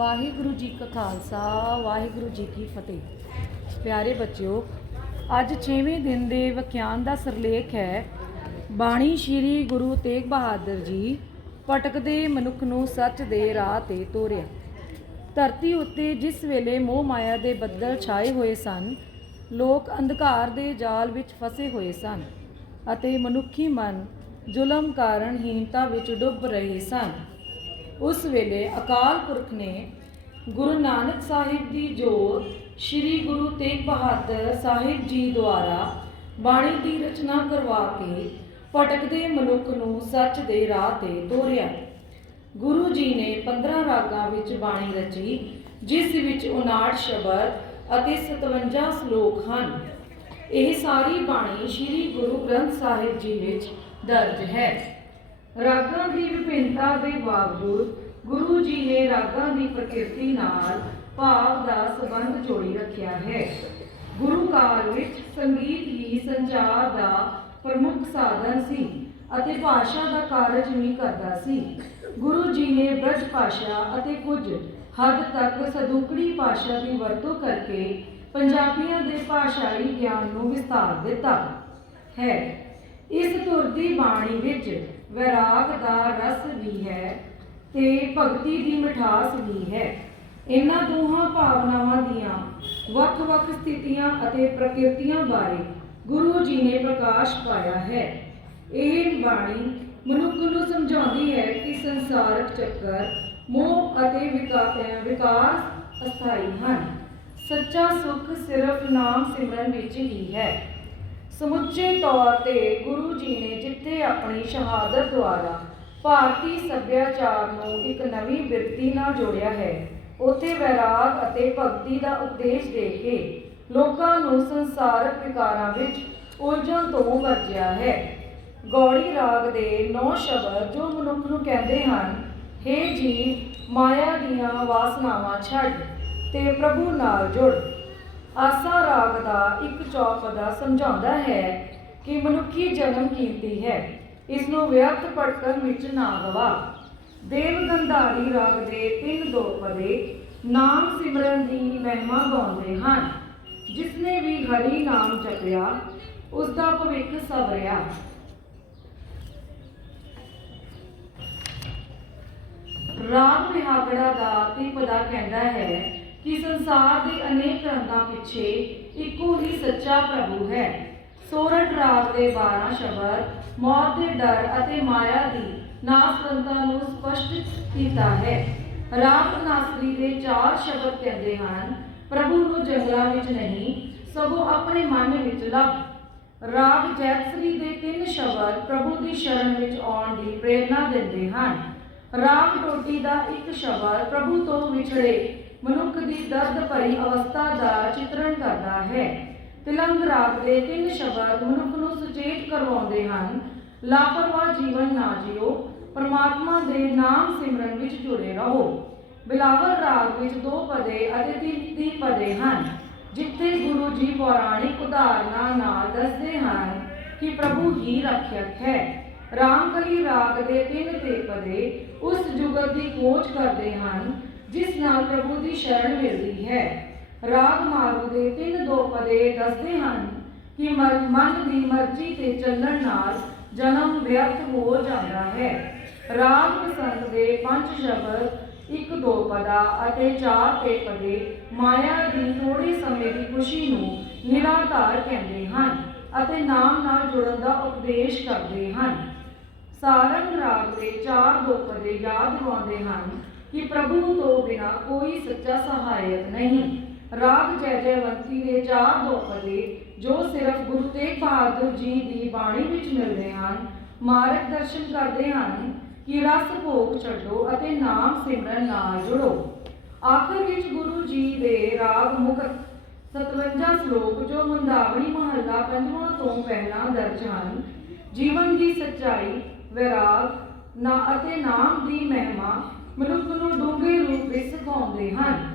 ਵਾਹਿਗੁਰੂ ਜੀ ਕਾ ਖਾਲਸਾ, ਵਾਹਿਗੁਰੂ ਜੀ ਕੀ ਫਤਿਹ। ਪਿਆਰੇ ਬੱਚਿਓ, ਅੱਜ 6ਵੇਂ ਦਿਨ ਦੇ ਵਿਖਿਆਨ ਦਾ ਸਿਰਲੇਖ ਹੈ। ਬਾਣੀ ਸ਼੍ਰੀ ਗੁਰੂ ਤੇਗ ਬਹਾਦਰ ਜੀ ਭਟਕਦੇ ਮਨੁੱਖ ਨੂੰ ਸੱਚ ਦੇ ਰਾਹ ਤੇ ਤੋਰਿਆ। ਧਰਤੀ ਉੱਤੇ ਜਿਸ ਵੇਲੇ ਮੋਹ ਮਾਇਆ ਦੇ ਬੱਦਲ ਛਾਏ ਹੋਏ ਸਨ, ਲੋਕ ਅੰਧਕਾਰ ਦੇ ਜਾਲ ਵਿੱਚ ਫਸੇ ਹੋਏ ਸਨ ਅਤੇ ਮਨੁੱਖੀ ਮਨ ਜ਼ੁਲਮ ਕਾਰਨ ਹੀਨਤਾ ਵਿੱਚ ਡੁੱਬ ਰਹੇ ਸਨ। ਉਸ ਵੇਲੇ ਅਕਾਲ ਪੁਰਖ ਨੇ ਗੁਰੂ ਨਾਨਕ ਸਾਹਿਬ ਦੀ ਜੋਤ ਸ੍ਰੀ ਗੁਰੂ ਤੇਗ ਬਹਾਦਰ ਸਾਹਿਬ ਜੀ ਦੁਆਰਾ ਬਾਣੀ ਦੀ ਰਚਨਾ ਕਰਵਾ ਕੇ ਭਟਕਦੇ ਮਨੁੱਖ ਨੂੰ ਸੱਚ ਦੇ ਰਾਹ ਤੇ ਤੋਰਿਆ। ਗੁਰੂ ਜੀ ਨੇ 15 ਰਾਗਾਂ ਵਿੱਚ ਬਾਣੀ ਰਚੀ, ਜਿਸ ਵਿੱਚ 59 ਸ਼ਬਦ ਅਤੇ 57 ਸ਼ਲੋਕ ਹਨ। ਇਹ ਸਾਰੀ ਬਾਣੀ ਸ੍ਰੀ ਗੁਰੂ ਗ੍ਰੰਥ ਸਾਹਿਬ ਜੀ ਵਿੱਚ ਦਰਜ ਹੈ। ਰਾਗਾਂ ਦੀ ਵਿਭਿੰਨਤਾ ਦੇ ਬਾਵਜੂਦ ਗੁਰੂ ਜੀ ਨੇ ਰਾਗਾਂ ਦੀ ਪ੍ਰਕਿਰਤੀ ਨਾਲ ਭਾਵ ਦਾ ਸੰਬੰਧ ਜੋੜੀ ਰੱਖਿਆ ਹੈ। ਗੁਰੂ ਕਾਲ ਵਿੱਚ ਸੰਗੀਤ ਹੀ ਸੰਚਾਰ ਦਾ ਪ੍ਰਮੁੱਖ ਸਾਧਨ ਸੀ ਅਤੇ ਭਾਸ਼ਾ ਦਾ ਕਾਰਜ ਵੀ ਕਰਦਾ ਸੀ। ਗੁਰੂ ਜੀ ਨੇ ਬ੍ਰਜ ਭਾਸ਼ਾ ਅਤੇ ਕੁਝ ਹੱਦ ਤੱਕ ਸਦੂਕੜੀ ਭਾਸ਼ਾ ਦੀ ਵਰਤੋਂ ਕਰਕੇ ਪੰਜਾਬੀਆਂ ਦੇ ਭਾਸ਼ਾਈ ਗਿਆਨ ਨੂੰ ਵਿਸਤਾਰ ਦਿੱਤਾ ਹੈ। ਇਸ ਧੁਰ ਦੀ ਬਾਣੀ ਵਿੱਚ ਵੈਰਾਗ ਦਾ ਰਸ ਵੀ ਹੈ ਤੇ ਭਗਤੀ ਦੀ ਮਿਠਾਸ ਵੀ ਹੈ। ਇਹਨਾਂ ਦੋਹਾਂ ਭਾਵਨਾਵਾਂ ਦੀਆਂ ਵੱਖ-ਵੱਖ ਸਥਿਤੀਆਂ ਅਤੇ ਪ੍ਰਕਿਰਤੀਆਂ ਬਾਰੇ ਗੁਰੂ ਜੀ ਨੇ ਪ੍ਰਕਾਸ਼ ਪਾਇਆ ਹੈ। ਇਹ ਬਾਣੀ ਮਨੁੱਖ ਨੂੰ ਸਮਝਾਉਂਦੀ ਹੈ ਕਿ ਸੰਸਾਰਕ ਚੱਕਰ, ਮੋਹ ਅਤੇ ਵਿਕਾਰ ਵਿਕਾਰ ਅਸਥਾਈ ਹਨ। ਸੱਚਾ ਸੁੱਖ ਸਿਰਫ ਨਾਮ ਸਿਮਰਨ ਵਿੱਚ ਹੀ ਹੈ। ਸਮੁੱਚੇ ਤੌਰ ਤੇ ਗੁਰੂ ਜੀ ਨੇ ਜਿੱਥੇ ਆਪਣੀ ਸ਼ਹਾਦਤ ਦੁਆਰਾ ਭਾਰਤੀ ਸੱਭਿਆਚਾਰ ਨੂੰ ਇੱਕ ਨਵੀਂ ਬਿਰਤੀ ਨਾਲ ਜੋੜਿਆ ਹੈ, ਉੱਥੇ ਵੈਰਾਗ ਅਤੇ ਭਗਤੀ ਦਾ ਉਪਦੇਸ਼ ਦੇ ਕੇ ਲੋਕਾਂ ਨੂੰ ਸੰਸਾਰਕ ਵਿਕਾਰਾਂ ਵਿੱਚ ਉਲਝਣ ਤੋਂ ਵਰਜਿਆ ਹੈ। ਗੌੜੀ ਰਾਗ ਦੇ ਨੌ ਸ਼ਬਦ ਜੋ ਮਨੁੱਖ ਨੂੰ ਕਹਿੰਦੇ ਹਨ हे ਜੀ ਮਾਇਆ ਦੀਆਂ ਵਾਸਨਾਵਾਂ ਛੱਡ ਤੇ ਪ੍ਰਭੂ ਨਾਲ ਜੁੜ। ਆਸਾ ਰਾਗ ਦਾ ਇੱਕ ਚੌਪਦਾ ਸਮਝਾਉਂਦਾ ਹੈ ਕਿ ਮਨੁੱਖੀ ਜਨਮ ਕੀਤੀ ਹੈ। ਇਸ ਨੂੰ ਵਿਅਰਥ ਭਟਕਣ ਵਿੱਚ ਨਾ ਗਵਾ। ਦੇਵ ਗੰਧਾਰੀ ਰਾਗ ਦੇ ਤਿੰਨ ਦੋ ਪਦੇ ਨਾਮ ਸਿਮਰਨ ਦੀ ਮਹਿਮਾ ਗਾਉਂਦੇ ਹਨ। ਜਿਸਨੇ ਵੀ ਹਰੀ ਨਾਮ ਜਪਿਆ ਉਸ ਦਾ ਭਵਿੱਖ ਸਵਰਿਆ। ਰਾਮ ਵਿਹਾਗੜਾ ਦਾ ਤ੍ਰਿਪਦਾ ਕਹਿੰਦਾ ਹੈ ਕਿ ਸੰਸਾਰ ਦੇ ਅਨੇਕ ਰੰਗਾਂ ਪਿੱਛੇ ਇੱਕੋ ਹੀ ਸੱਚਾ ਪ੍ਰਭੂ ਹੈ। ਸੋਰਠ ਰਾਗ ਦੇ 12 ਸ਼ਬਦ ਮੌਤ ਦੇ ਡਰ ਅਤੇ ਮਾਇਆ ਦੀ ਨਾਸਵੰਤਾ ਨੂੰ ਸਪਸ਼ਟ ਕੀਤਾ ਹੈ। ਰਾਗ ਨਾਸਰੀ ਦੇ ਚਾਰ ਸ਼ਬਦ ਕਹਿੰਦੇ ਹਨ, ਪ੍ਰਭੂ ਨੂੰ ਜੰਗਲਾਂ ਵਿੱਚ ਨਹੀਂ, ਸਗੋਂ ਆਪਣੇ ਮਨ ਵਿੱਚ ਲੱਭ। ਰਾਗ ਜੈਤਸਰੀ ਦੇ ਤਿੰਨ ਸ਼ਬਦ ਪ੍ਰਭੂ ਦੀ ਸ਼ਰਨ ਵਿੱਚ ਆਉਣ ਦੀ ਪ੍ਰੇਰਣਾ ਦਿੰਦੇ ਹਨ। ਰਾਗ ਟੋਟੀ ਦਾ ਇੱਕ ਸ਼ਬਦ ਪ੍ਰਭੂ ਤੋਂ ਵਿਛੜੇ ਮਨੁੱਖ ਦੀ ਦਰਦ ਭਰੀ ਅਵਸਥਾ ਦਾ ਚਿਤਰਣ ਕਰਦਾ ਹੈ। ਤਿਲੰਗ ਰਾਗ ਦੇ ਤਿੰਨ ਸ਼ਬਦ ਮਨੁੱਖ ਨੂੰ ਸੁਚੇਤ ਕਰਵਾਉਂਦੇ ਹਨ। ਲਾਪਰਵਾਹ ਜੀਵਨ ਨਾ ਜਿਓ, ਪਰਮਾਤਮਾ ਦੇ ਨਾਮ ਸਿਮਰਨ ਵਿੱਚ ਜੁੜੇ ਰਹੋ। ਬਿਲਾਵਲ ਰਾਗ ਵਿੱਚ ਦੋ ਪਦੇ ਅਤੇ ਤਿੰਨ ਤੀਹ ਪਦੇ ਹਨ, ਜਿੱਥੇ ਗੁਰੂ ਜੀ ਪੌਰਾਣਿਕ ਉਦਾਹਰਨਾਂ ਨਾਲ ਦੱਸਦੇ ਹਨ ਕਿ ਪ੍ਰਭੂ ਹੀ ਰੱਖਿਅਕ ਹੈ। ਰਾਮਕਲੀ ਰਾਗ ਦੇ ਤਿੰਨ ਤੇ ਪਦੇ ਉਸ ਜੁਗਤ ਦੀ ਖੋਜ ਕਰਦੇ ਹਨ ਜਿਸ ਨਾਲ ਪ੍ਰਭੂ ਦੀ ਸ਼ਰਨ ਮਿਲਦੀ ਹੈ। ਰਾਗ ਮਾਰੂ ਦੇ ਤਿੰਨ ਦੋ ਪਦੇ ਦੱਸਦੇ ਹਨ ਕਿ ਮਰ- ਮਨ ਦੀ ਮਰਜ਼ੀ ਤੇ ਚੱਲਣ ਨਾਲ ਜਨਮ ਵਿਅਰਥ ਹੋ ਜਾਂਦਾ ਹੈ। ਰਾਗ ਪਸੰਦ ਦੇ ਪੰਜ ਸ਼ਬਦ ਇੱਕ ਦੋ ਪਦਾ ਅਤੇ ਚਾਰ ਤੇ ਪਦੇ ਮਾਇਆ ਦੀ ਥੋੜੇ ਸਮੇਂ ਦੀ ਖੁਸ਼ੀ ਨੂੰ ਨਿਰਾਧਾਰ ਕਹਿੰਦੇ ਹਨ ਅਤੇ ਨਾਮ ਨਾਲ ਜੁੜਨ ਦਾ ਉਪਦੇਸ਼ ਕਰਦੇ ਹਨ। ਸਾਰੰਗ ਰਾਗ ਦੇ ਚਾਰ ਦੋ ਪਦੇ ਯਾਦ ਦਿਵਾਉਂਦੇ ਹਨ ਕਿ ਪ੍ਰਭੂ ਤੋਂ ਬਿਨਾ ਕੋਈ ਸੱਚਾ ਸਹਾਇਕ ਨਹੀਂ। ਰਾਗ ਜੈ ਜੈਵੰਤੀ ਦੇ ਚਾਰ ਦੋਪਰੇ ਜੋ ਸਿਰਫ ਗੁਰੂ ਤੇਗ ਬਹਾਦਰ ਜੀ ਦੀ ਬਾਣੀ ਵਿੱਚ ਮਿਲਦੇ ਹਨ, ਮਾਰਗ ਦਰਸ਼ਨ ਕਰਦੇ ਹਨ ਕਿ ਰਸ ਭੋਗ ਛੱਡੋ ਅਤੇ ਨਾਮ ਸਿਮਰਨ ਨਾਲ ਜੁੜੋ। ਆਖਰ ਵਿੱਚ ਗੁਰੂ ਜੀ ਦੇ ਰਾਗ ਮੁਖ 57 ਸ਼ਲੋਕ, ਜੋ ਮੁੰਦਾਵਣੀ ਮਹੱਲਾ ਪੰਜਵਾਂ ਤੋਂ ਪਹਿਲਾਂ ਦਰਜ ਹਨ। ਜੀਵਨ ਦੀ ਸੱਚਾਈ, ਵਿਰਾਗ, ਨਾ ਅਤੇ ਨਾਮ ਦੀ ਮਹਿਮਾ ਮਨੁੱਖ ਨੂੰ ਡੂੰਘੇ ਰੂਪ ਵਿੱਚ ਸਿਖਾਉਂਦੇ ਹਨ।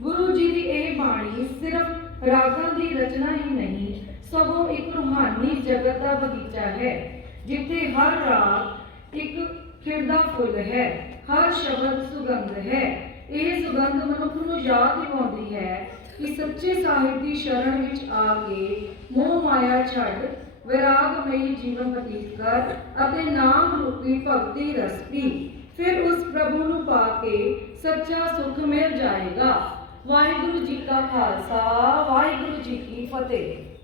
ਗੁਰੂ ਜੀ ਦੀ ਇਹ ਬਾਣੀ ਸਿਰਫ ਰਾਗਾਂ ਦੀ ਰਚਨਾ ਹੀ ਨਹੀਂ, ਸਗੋਂ ਇੱਕ ਰੂਹਾਨੀ ਜਗਤ ਦਾ ਬਗੀਚਾ ਹੈ, ਜਿੱਥੇ ਹਰ ਰਾਗ ਇੱਕ ਖਿੜਦਾ ਫੁੱਲ ਹੈ, ਹਰ ਸ਼ਬਦ ਸੁਗੰਧ ਹੈ। ਇਹ ਸੁਗੰਧ ਮਨੁੱਖ ਨੂੰ ਯਾਦ ਦਿਵਾਉਂਦੀ ਹੈ ਕਿ ਸੱਚੇ ਸਾਹਿਬ ਦੀ ਸ਼ਰਨ ਵਿੱਚ ਆ ਕੇ ਮੋਹ ਮਾਇਆ ਛੱਡ, ਵਿਰਾਗਮਈ ਜੀਵਨ ਬਤੀਤ ਕਰ ਅਤੇ ਨਾਮ ਰੂਪੀ ਭਗਤੀ ਰਸ ਪੀ ਫਿਰ ਉਸ ਪ੍ਰਭੂ ਨੂੰ ਪਾ ਕੇ ਸੱਚਾ ਸੁਖ ਮਿਲ ਜਾਏਗਾ। ਵਾਹਿਗੁਰੂ ਜੀ ਕਾ ਖਾਲਸਾ, ਵਾਹਿਗੁਰੂ ਜੀ ਕੀ ਫਤਿਹ।